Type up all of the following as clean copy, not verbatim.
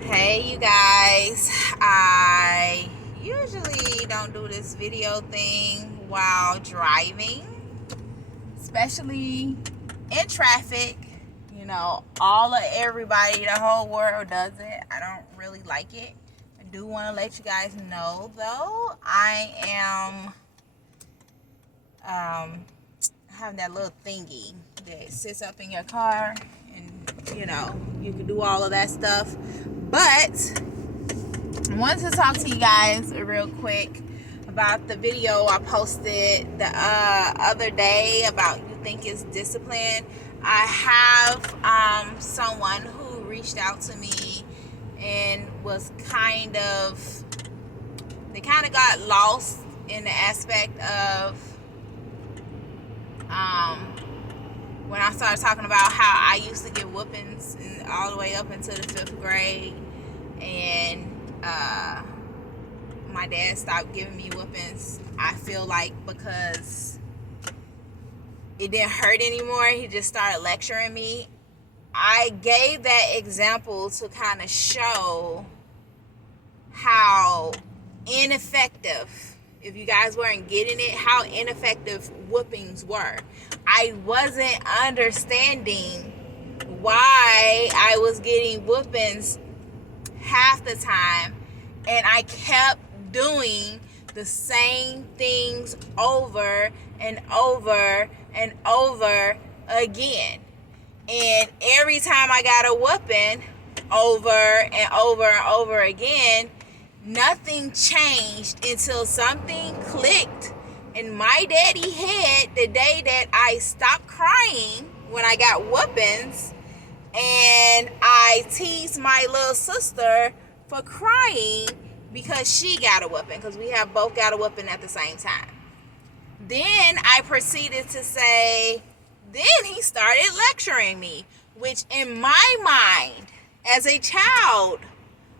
Hey you guys, I usually don't do this video thing while driving, especially in traffic. You know, all of everybody, the whole world does it. I don't really like it. I do want to let you guys know though, I am having that little thingy that sits up in your car, and you know, you can do all of that stuff. But I wanted to talk to you guys real quick about the video I posted the other day about you think it's discipline. I have someone who reached out to me and was they kind of got lost in the aspect of when I started talking about how I used to get whoopings all the way up into the 5th grade, and my dad stopped giving me whoopings. I feel like because it didn't hurt anymore, he just started lecturing me. I gave that example to kind of show how ineffective, if you guys weren't getting it, how ineffective whoopings were. I wasn't understanding why I was getting whoopings half the time, and I kept doing the same things over and over and over again. And every time I got a whooping over and over and over again, nothing changed until something clicked in my daddy head the day that I stopped crying when I got whoopings, and I teased my little sister for crying because she got a whooping, because we have both got a whooping at the same time. Then I proceeded to say, then he started lecturing me, which in my mind as a child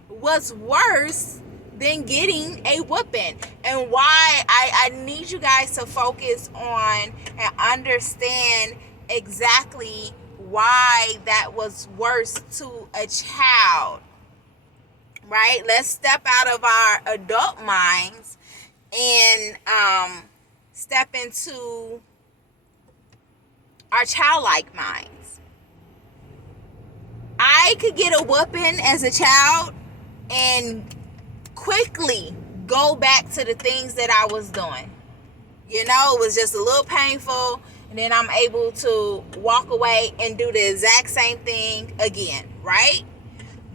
was worse than getting a whooping. And why I need you guys to focus on and understand exactly why that was worse to a child, right? Let's step out of our adult minds and step into our childlike minds. I could get a whooping as a child and quickly go back to the things that I was doing. You know, it was just a little painful, and then I'm able to walk away and do the exact same thing again, right?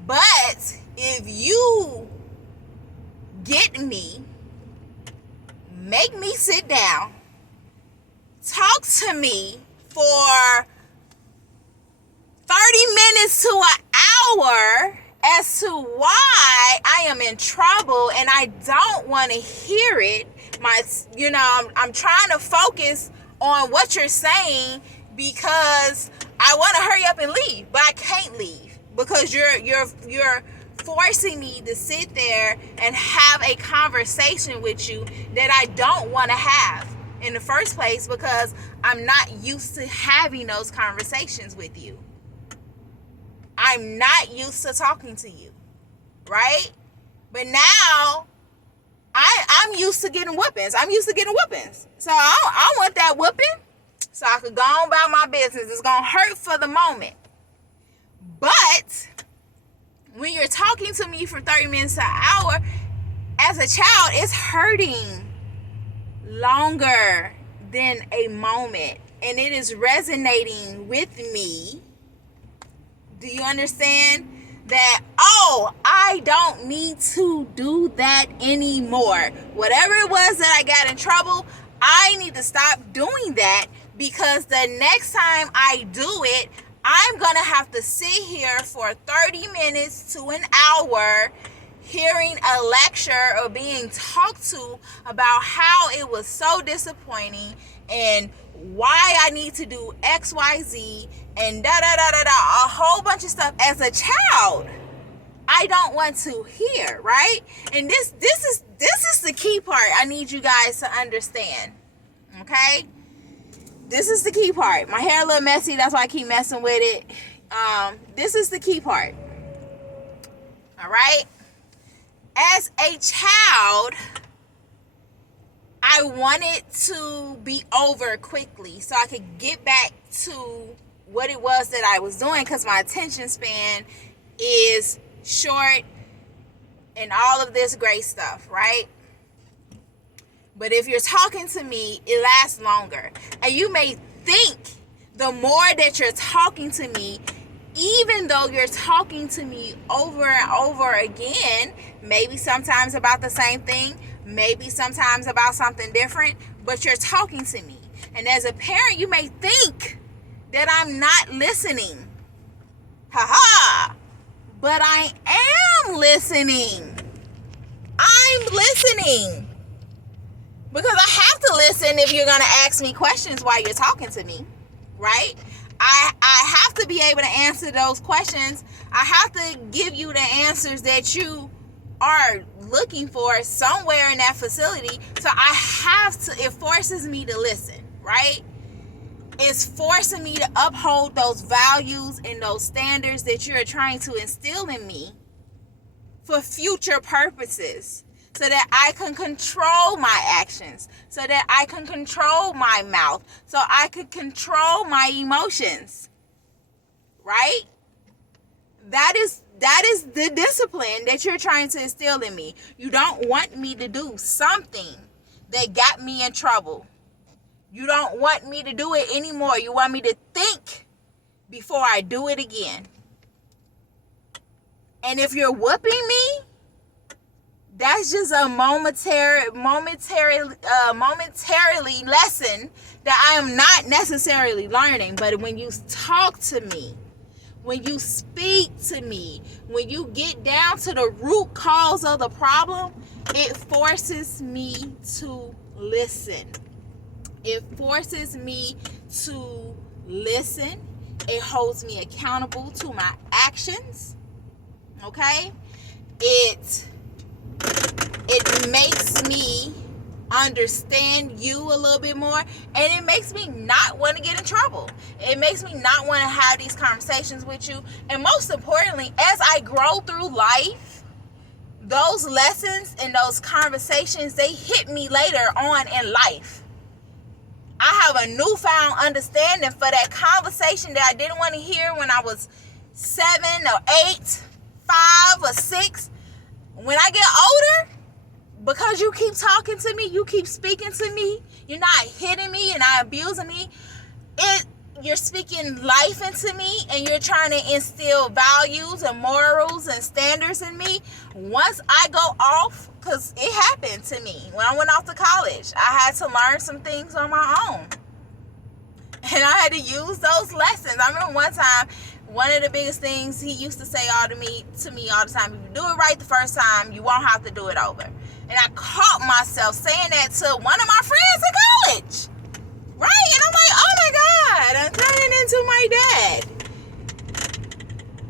But if you get me, make me sit down, talk to me for 30 minutes to an hour as to why I am in trouble and I don't want to hear it. I'm trying to focus on what you're saying because I want to hurry up and leave, but I can't leave because you're forcing me to sit there and have a conversation with you that I don't want to have in the first place, because I'm not used to having those conversations with you. I'm not used to talking to you, right? But now I'm used to getting whoopings. So I want that whooping so I could go on about my business. It's going to hurt for the moment. But when you're talking to me for 30 minutes to an hour, as a child, it's hurting longer than a moment. And it is resonating with me. Do you understand that, I don't need to do that anymore? Whatever it was that I got in trouble, I need to stop doing that, because the next time I do it, I'm going to have to sit here for 30 minutes to an hour hearing a lecture or being talked to about how it was so disappointing and why I need to do X, Y, Z, and a whole bunch of stuff as a child I don't want to hear, right? And this is the key part I need you guys to understand. Okay? This is the key part. My hair a little messy, that's why I keep messing with it. This is the key part. All right? As a child, I wanted to be over quickly so I could get back to what it was that I was doing, because my attention span is short and all of this great stuff, right? But if you're talking to me, it lasts longer. And you may think the more that you're talking to me, even though you're talking to me over and over again, maybe sometimes about the same thing, maybe sometimes about something different, but you're talking to me. And as a parent, you may think that I'm not listening. Ha. But I am listening. I'm listening. Because I have to listen if you're going to ask me questions while you're talking to me, right? I have to be able to answer those questions. I have to give you the answers that you are looking for somewhere in that facility. So I have to, it forces me to listen, right? It's forcing me to uphold those values and those standards that you're trying to instill in me for future purposes, so that I can control my actions, so that I can control my mouth, so I can control my emotions, right? That is the discipline that you're trying to instill in me. You don't want me to do something that got me in trouble. You don't want me to do it anymore. You want me to think before I do it again. And if you're whooping me, that's just a momentarily lesson that I am not necessarily learning. But when you talk to me, when you speak to me, when you get down to the root cause of the problem, it forces me to listen. It forces me to listen. It holds me accountable to my actions. Okay? It makes me understand you a little bit more, and it makes me not want to get in trouble. It makes me not want to have these conversations with you. And most importantly, as I grow through life, those lessons and those conversations, they hit me later on in life. I have a newfound understanding for that conversation that I didn't want to hear when I was 7 or 8, 5 or 6. When I get older, because you keep talking to me, you keep speaking to me, you're not hitting me and not abusing me, you're speaking life into me, and you're trying to instill values and morals and standards in me. Once I go off, because it happened to me when I went off to college, I had to learn some things on my own, and I had to use those lessons. I remember one time, one of the biggest things he used to say to me all the time: if you do it right the first time, you won't have to do it over. And I caught myself saying that to one of my friends in college. Right? And I'm like, oh my God, I'm turning into my dad.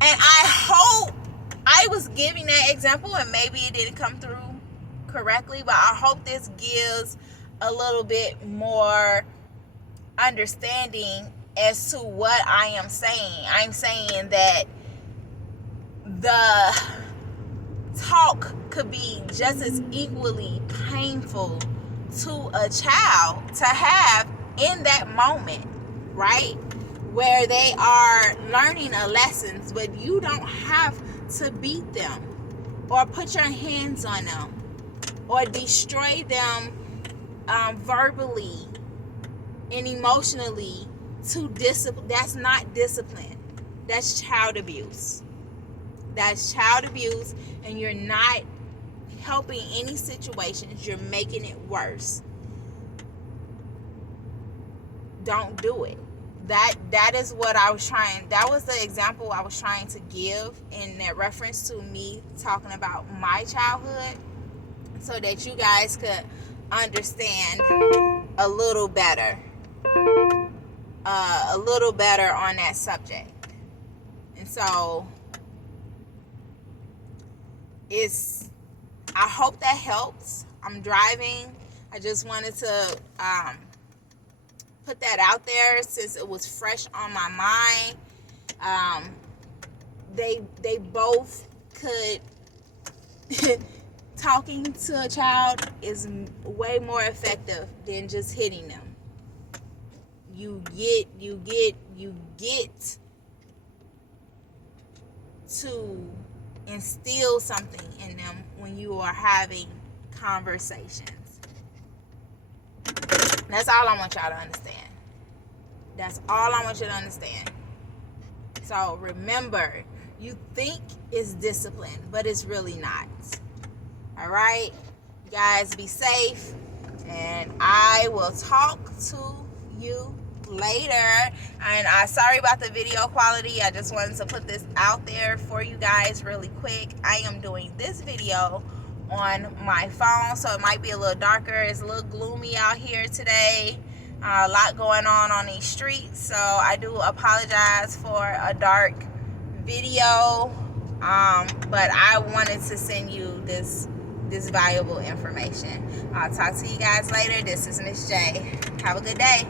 And I hope I was giving that example, and maybe it didn't come through correctly, but I hope this gives a little bit more understanding as to what I am saying. I'm saying that the talk could be just as equally painful to a child to have in that moment, right? Where they are learning a lessons, but you don't have to beat them or put your hands on them or destroy them verbally and emotionally to discipline. That's not discipline. That's child abuse. That's child abuse, and you're not helping any situations. You're making it worse. Don't do it. That is what I was trying. That was the example I was trying to give in that reference to me talking about my childhood, so that you guys could understand a little better on that subject. And so I hope that helps. I'm driving. I just wanted to put that out there since it was fresh on my mind. They both could talking to a child is way more effective than just hitting them. You get to instill something in them when you are having conversations. That's all I want y'all to understand. That's all I want you to understand. So remember, you think it's discipline, but it's really not. All right? You guys be safe, and I will talk to you later. And sorry about the video quality. I just wanted to put this out there for you guys really quick. I am doing this video on my phone, so it might be a little darker. It's a little gloomy out here today. A lot going on these streets, so I do apologize for a dark video, but I wanted to send you this valuable information. I'll talk to you guys later. This is Miss J. Have a good day.